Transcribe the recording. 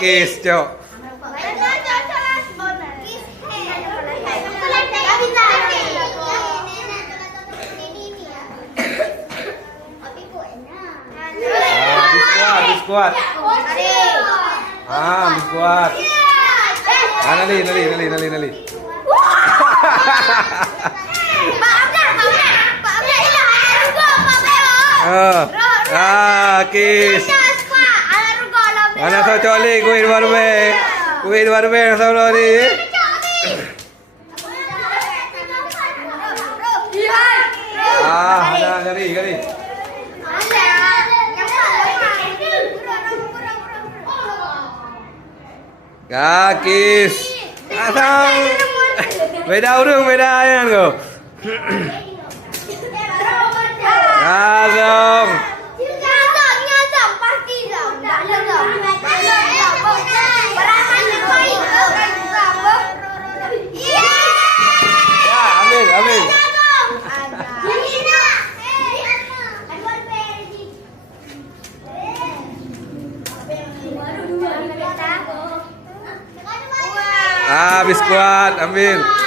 Kiss, Cok. Biskuat. Biskuat. Nali. Kiss. Mana tahu coli kuih baru be tahu ni. Gali. Kiss. Asal. Beda yang kau. Langsung. Ambil. Biskuat, ambil.